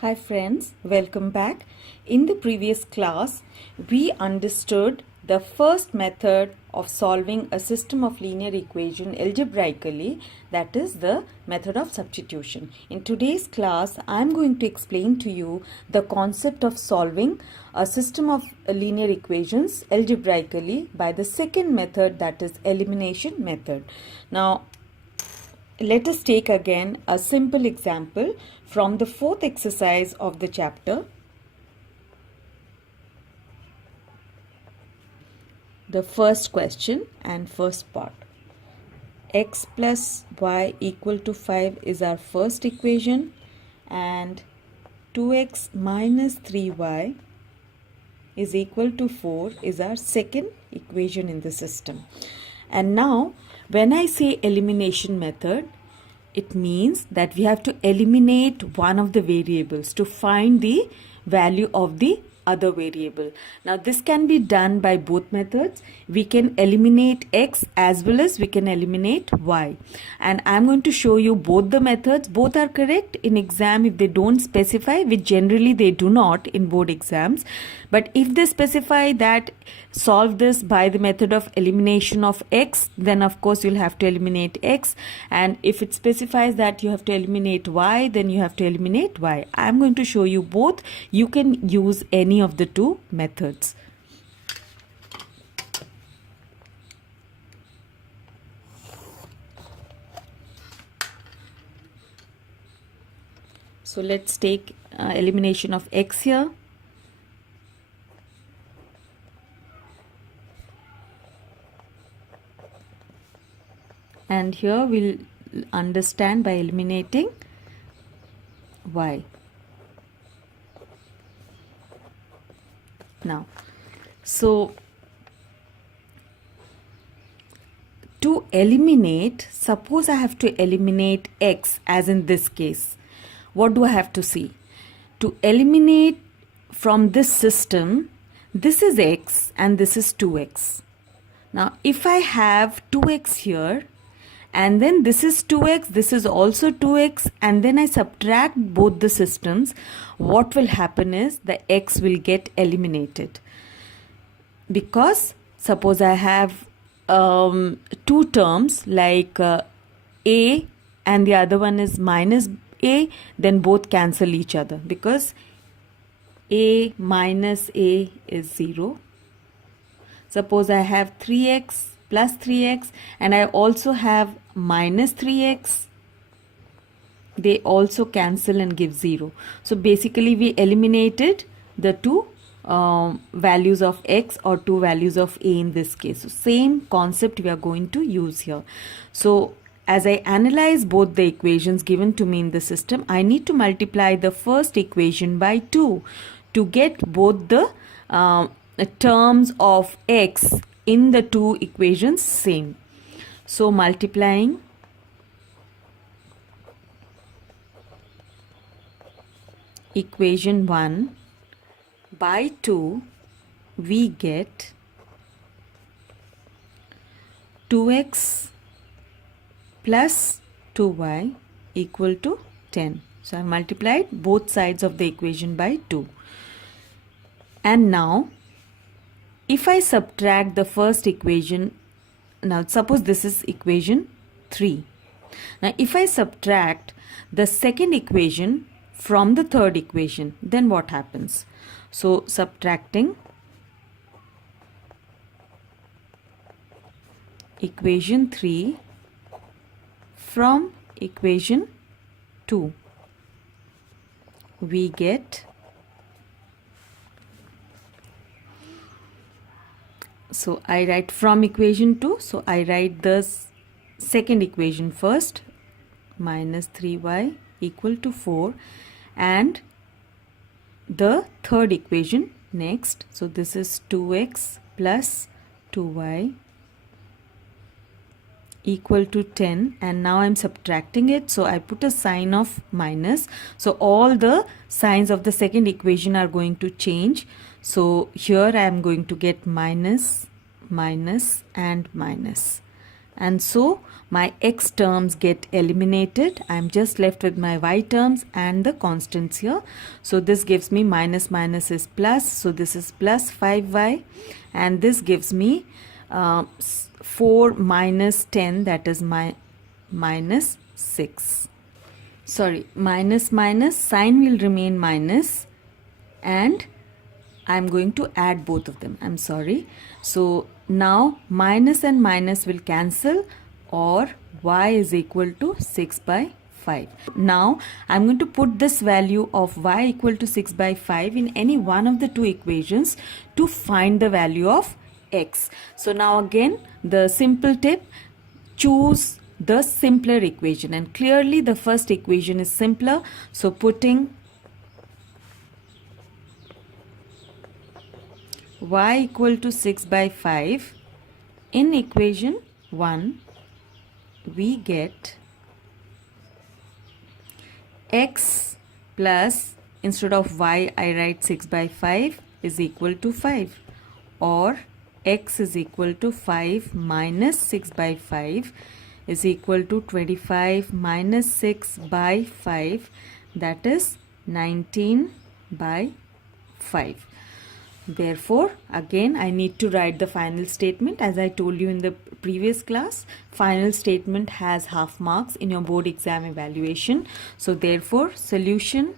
Hi friends, welcome back. In the previous class, we understood the first method of solving a system of linear equation algebraically, that is the method of substitution. In today's class, I am going to explain to you the concept of solving a system of linear equations algebraically by the second method, that is elimination method. Now, let us take again a simple example from the fourth exercise of the chapter. The first question and first part. X plus y equal to 5 is our first equation, and 2x minus 3y is equal to 4 is our second equation in the system. And now when I say elimination method, it means that we have to eliminate one of the variables to find the value of the other variable. Now this can be done by both methods. We can eliminate x as well as we can eliminate y, and I'm going to show you both the methods. Both are correct in exam if they don't specify, which generally they do not in board exams. But if they specify that solve this by the method of elimination of x, then of course you'll have to eliminate x, and if it specifies that you have to eliminate y, then you have to eliminate y. I'm going to show you both. You can use any of the two methods. So let's take elimination of x here. And here we'll understand by eliminating y. Now, so to eliminate, suppose I have to eliminate x, as in this case, what do I have to see? To eliminate from this system, this is x and this is 2x. Now, if I have 2x here, and then this is 2x, this is also 2x, and then I subtract both the systems, what will happen is the x will get eliminated. Because suppose I have two terms like a and the other one is minus a, then both cancel each other, because a minus a is 0. Suppose I have 3x plus 3x and I also have minus 3x, they also cancel and give 0. So basically we eliminated the two values of x, or two values of a in this case. So same concept we are going to use here. So as I analyze both the equations given to me in the system, I need to multiply the first equation by 2 to get both the terms of x in the two equations same. So multiplying equation 1 by 2, we get 2x plus 2y equal to 10. So I multiplied both sides of the equation by 2. And now if I subtract the first equation, now suppose this is equation 3. Now if I subtract the second equation from the third equation, then what happens? So subtracting equation 3 from equation 2, we get, so I write from equation 2, so I write the second equation first, minus 3y equal to 4, and the third equation next. So this is 2x plus 2y equal to 10, and now I'm subtracting it, so I put a sign of minus. So all the signs of the second equation are going to change. So here I am going to get minus, minus and minus, and so My x terms get eliminated. I'm just left with my y terms and the constants here. So this gives me minus minus is plus. So this is plus 5y, and this gives me 4 minus 10, that is my minus 6. Sorry, minus minus, sign will remain minus, and I'm going to add both of them. I'm sorry. So now minus and minus will cancel, or y is equal to 6 by 5. Now I'm going to put this value of y equal to 6 by 5 in any one of the two equations to find the value of x. So now again, the simple tip, choose the simpler equation, and clearly the first equation is simpler. So putting y equal to 6 by 5 in equation 1, we get x plus, instead of y I write 6 by 5 is equal to 5, or x is equal to 5 minus 6 by 5 is equal to 25 minus 6 by 5, that is 19 by 5. Therefore, again I need to write the final statement. As I told you in the previous class, final statement has half marks in your board exam evaluation. So therefore, solution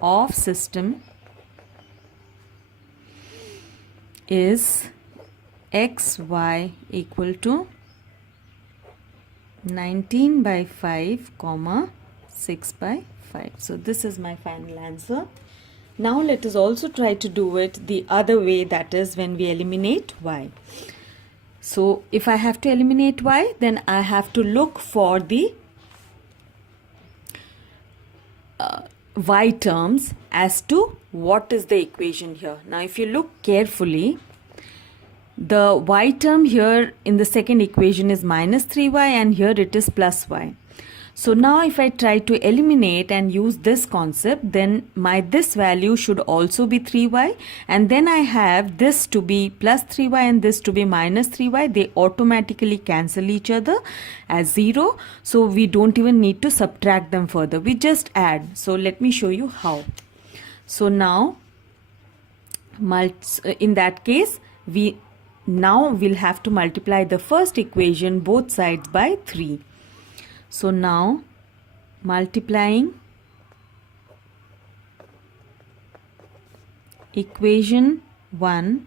of system is xy equal to 19 by 5 comma 6 by 5. So this is my final answer. Now let us also try to do it the other way, that is when we eliminate y. So if I have to eliminate y, then I have to look for the y terms as to what is the equation here. Now if you look carefully, the y term here in the second equation is minus 3y, and here it is plus y. So now if I try to eliminate and use this concept, then this value should also be 3y, and then I have this to be plus 3y and this to be minus 3y. They automatically cancel each other as 0. So we don't even need to subtract them further. We just add. So let me show you how. So now in that case, we now will have to multiply the first equation both sides by 3. So now multiplying equation 1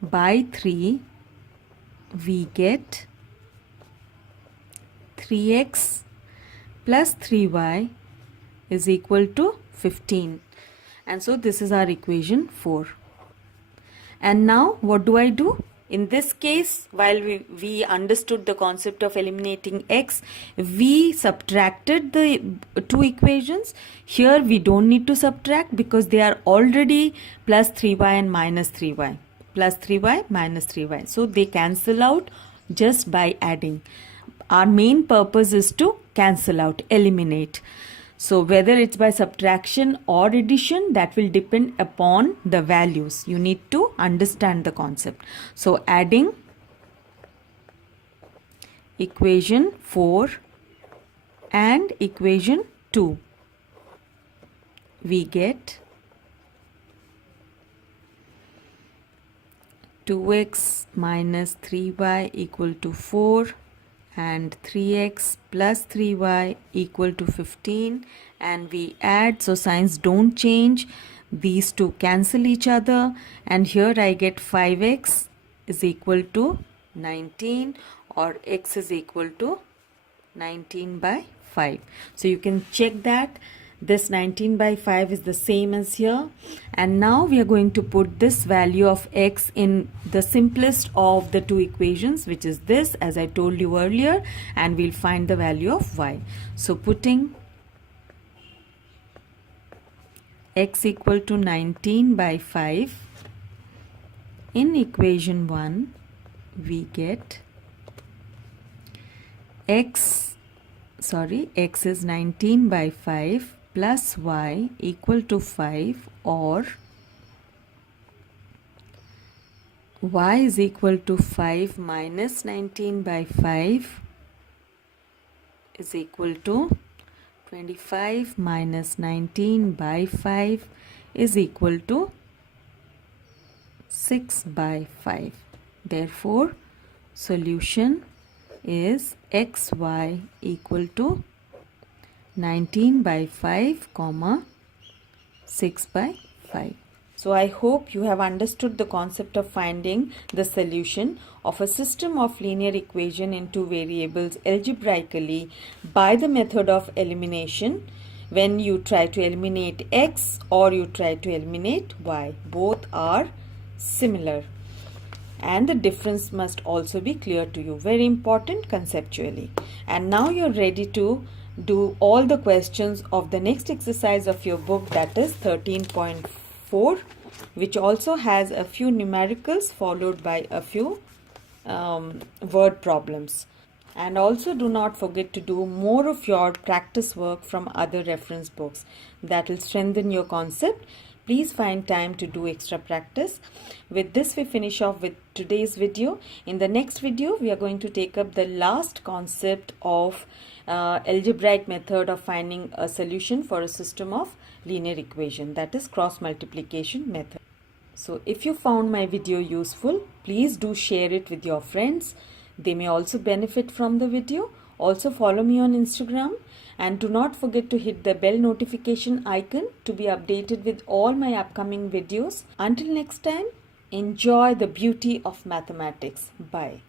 by 3, we get 3x plus 3y is equal to 15. And so this is our equation 4. And now what do I do? In this case, while we understood the concept of eliminating x, we subtracted the two equations. Here we don't need to subtract because they are already plus 3y and minus 3y. Plus 3y minus 3y. So they cancel out just by adding. Our main purpose is to cancel out, eliminate. So whether it's by subtraction or addition, that will depend upon the values. You need to understand the concept. So adding equation 4 and equation 2, we get 2x minus 3y equal to 4 and 3x plus 3y equal to 15, and we add, so signs don't change, these two cancel each other, and here I get 5x is equal to 19, or x is equal to 19 by 5. So you can check that this 19 by 5 is the same as here. And now we are going to put this value of x in the simplest of the two equations, which is this, as I told you earlier, and we'll find the value of y. So putting x equal to 19 by 5 in equation 1, we get x is 19 by 5 plus y equal to 5, or y is equal to 5 minus 19 by 5 is equal to 25 minus 19 by 5 is equal to 6 by 5. Therefore, solution is xy equal to 19 by 5 comma 6 by 5. So I hope you have understood the concept of finding the solution of a system of linear equation in two variables algebraically by the method of elimination when you try to eliminate x or you try to eliminate y. Both are similar and the difference must also be clear to you. Very important conceptually. And now you're ready to do all the questions of the next exercise of your book, that is 13.4, which also has a few numericals followed by a few word problems. And also do not forget to do more of your practice work from other reference books. That will strengthen your concept. Please find time to do extra practice. With this, we finish off with today's video. In the next video, we are going to take up the last concept of algebraic method of finding a solution for a system of linear equation, that is cross multiplication method. So if you found my video useful, please do share it with your friends. They may also benefit from the video. Also follow me on Instagram and do not forget to hit the bell notification icon to be updated with all my upcoming videos. Until next time, enjoy the beauty of mathematics. Bye.